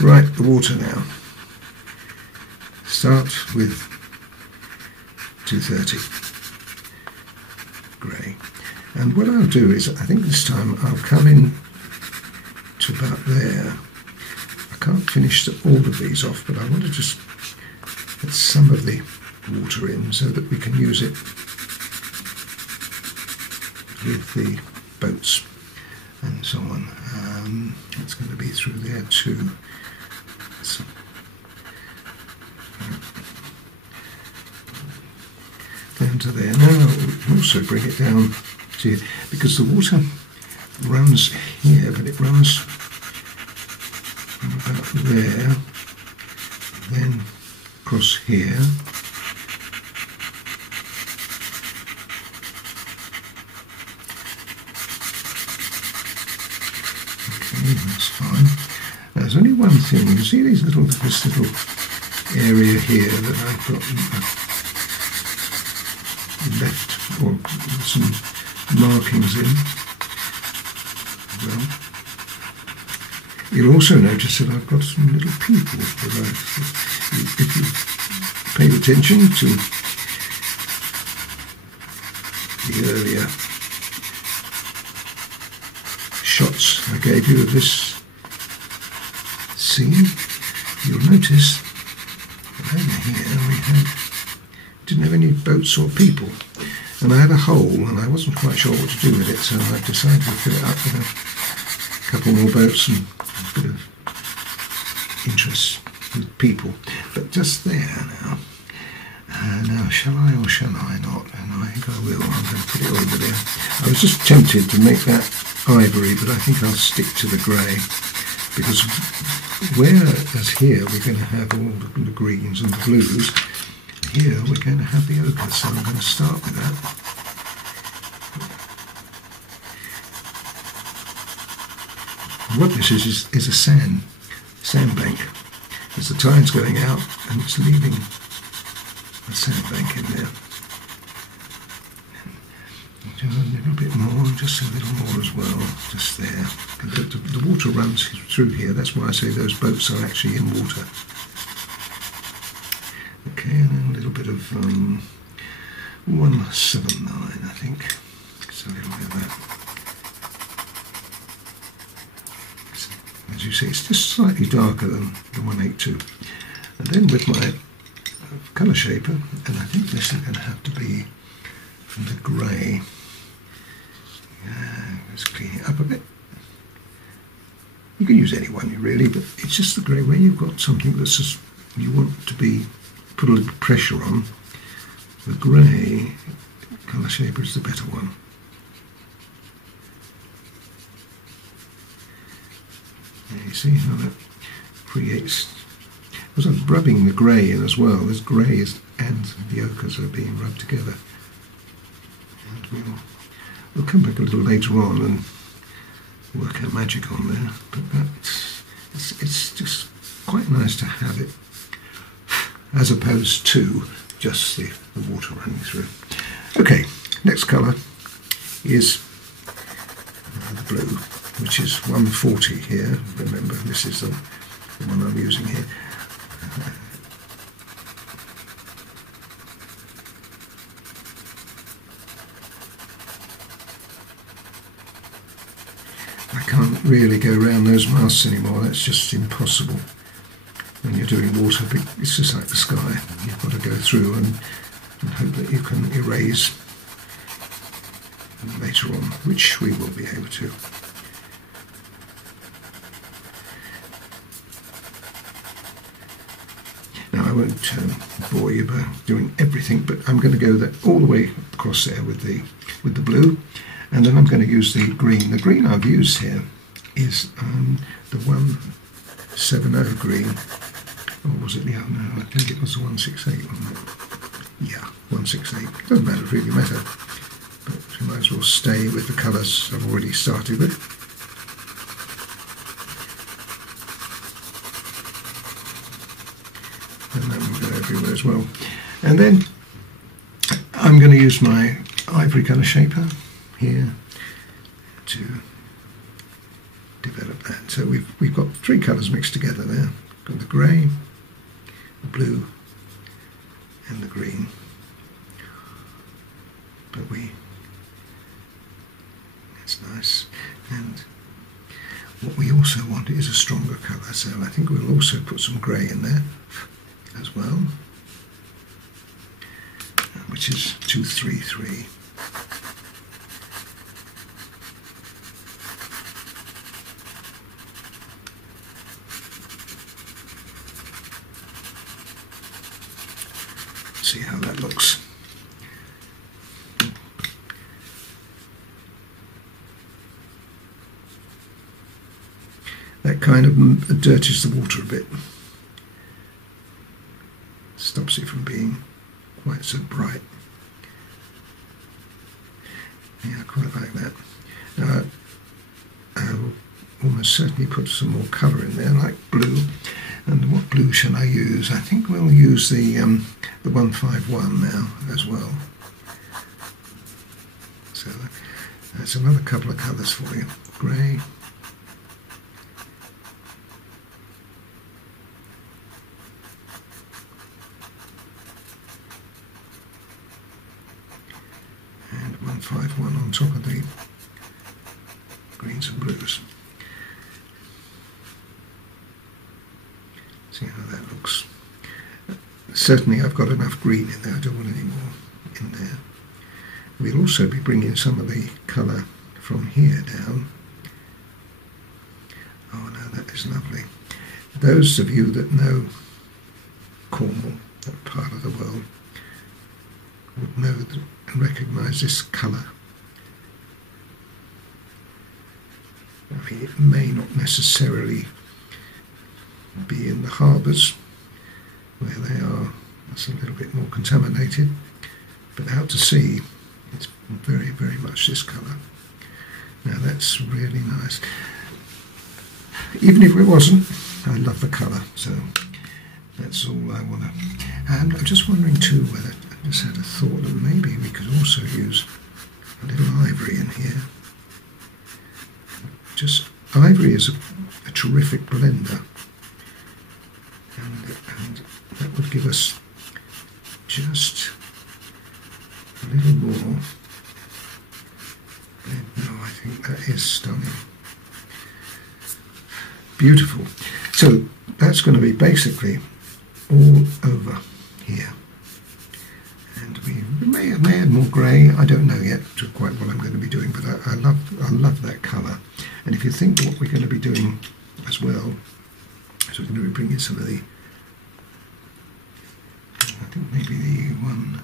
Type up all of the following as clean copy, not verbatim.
Right, the water now. Start with 230 grey. And what I'll do is, I think this time I'll come in to about there. I can't finish all of these off, but I want to just get some of the water in so that we can use it with the boats and so on. It's going to be through there too. So, down to there. Now we can also bring it down to here, because the water runs here, but it runs from about there, then across here. Okay, that's fine. Now, there's only one thing. You see this little area here that I've got left, or some markings in. Well, you'll also notice that I've got some little people that if you paid attention to the earlier shots I gave you of this scene, you'll notice that over here we didn't have any boats or people, and I had a hole and I wasn't quite sure what to do with it, so I decided to fill it up with a couple more boats and a bit of interest with people. But just there now, now shall I or shall I not? And I think I will. I'm going to put it over there. I was just tempted to make that ivory, but I think I'll stick to the grey, because whereas here we're going to have all the greens and the blues, here we're going to have the ochre, so I'm going to start with that. What this is a sandbank. As the tide's going out and it's leaving a sandbank in there. Just a little bit more, just a little more as well, just there. The water runs through here, that's why I say those boats are actually in water. Okay, and then a little bit of 179, I think. Just a little bit of that. As you see, it's just slightly darker than the 182. And then with my colour shaper, and I think this is going to have to be from the grey. Let's clean it up a bit. You can use any one really, but it's just the grey where you've got something that's just you want to be put a little pressure on. The grey colour shaper is the better one. You see how that creates, because I'm rubbing the grey in as well, this grey and the ochres are being rubbed together. And we'll come back a little later on and work our magic on there, but it's just quite nice to have it, as opposed to just the water running through. Okay, next colour is the blue, which is 140 here. Remember, this is the one I'm using here. I can't really go around those masts anymore, that's just impossible. When you're doing water, it's just like the sky. You've got to go through and hope that you can erase later on, which we will be able to. Now I won't bore you by doing everything, but I'm going to go all the way across there with the blue, and then I'm going to use the green. The green I've used here is the 170 green. Or was it the other? No, I think it was the 168, wasn't it? Yeah, 168. Doesn't matter, really matter. But you might as well stay with the colours I've already started with. And that will go everywhere as well. And then I'm going to use my ivory colour shaper here to develop that. So we've got three colours mixed together there. Got the grey, the blue, and the green. But that's nice. And what we also want is a stronger colour, so I think we'll also put some grey in there as well, which is 233. See how that looks. That kind of dirties the water a bit, stops it from being quite so bright. Yeah, I quite like that. Now, I'll almost certainly put some more colour in there, like blue. And what blue shall I use? I think we'll use the 151 now as well. So that's another couple of colours for you. Grey. And 151 on top of the greens and blues. See how that looks. Certainly I've got enough green in there, I don't want any more in there. We'll also be bringing some of the colour from here down. Oh no, that is lovely. Those of you that know Cornwall, that part of the world, would know and recognise this colour. I mean, it may not necessarily be in the harbours where they are, that's a little bit more contaminated, but out to sea it's very, very much this colour. Now that's really nice. Even if it wasn't, I love the colour, so that's all I want to. And I'm just wondering too whether, I just had a thought that maybe we could also use a little ivory in here. Just ivory is a terrific blender. And that would give us just a little more. And no, I think that is stunning. Beautiful. So that's going to be basically all over here. And we may add more grey. I don't know yet quite what I'm going to be doing, but I love that colour. And if you think what we're going to be doing as well, so we're going to be bringing some of the, I think maybe the one,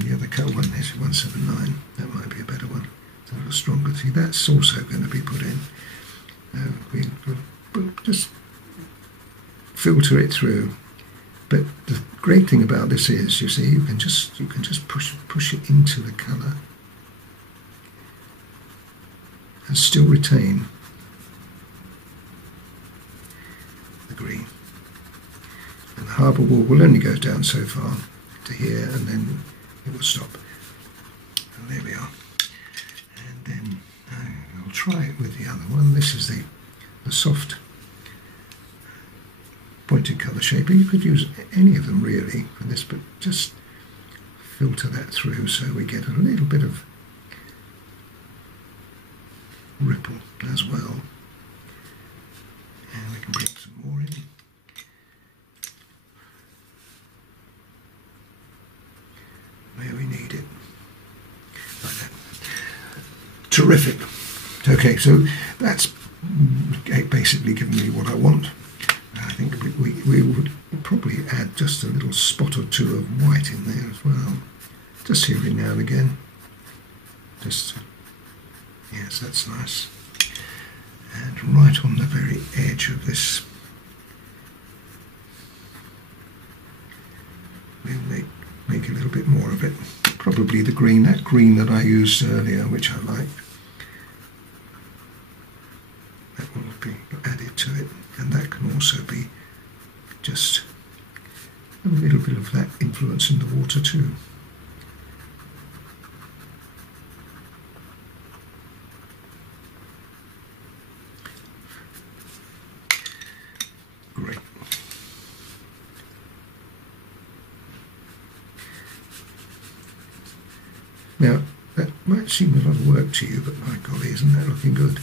the other colour one is 179, that might be a better one, it's a little stronger. See, that's also going to be put in. We'll just filter it through. But the great thing about this is, you see, you can just push it into the colour and still retain the green. And the harbour wall will only go down so far to here, and then it will stop. And there we are. And then I'll try it with the other one. This is the soft pointed colour shaper. You could use any of them really for this, but just filter that through so we get a little bit of ripple as well. And we can bring some more in. Where we need it. Like that. Terrific. Okay, so that's basically given me what I want. I think we would probably add just a little spot or two of white in there as well. Just here and now and again. Just, yes, that's nice. And right on the very edge of this, we'll make a little bit more of it. Probably the green, that green that I used earlier, which I like. That will be added to it, and that can also be just a little bit of that influence in the water too. Now, that might seem a lot of work to you, but my golly, isn't that looking good?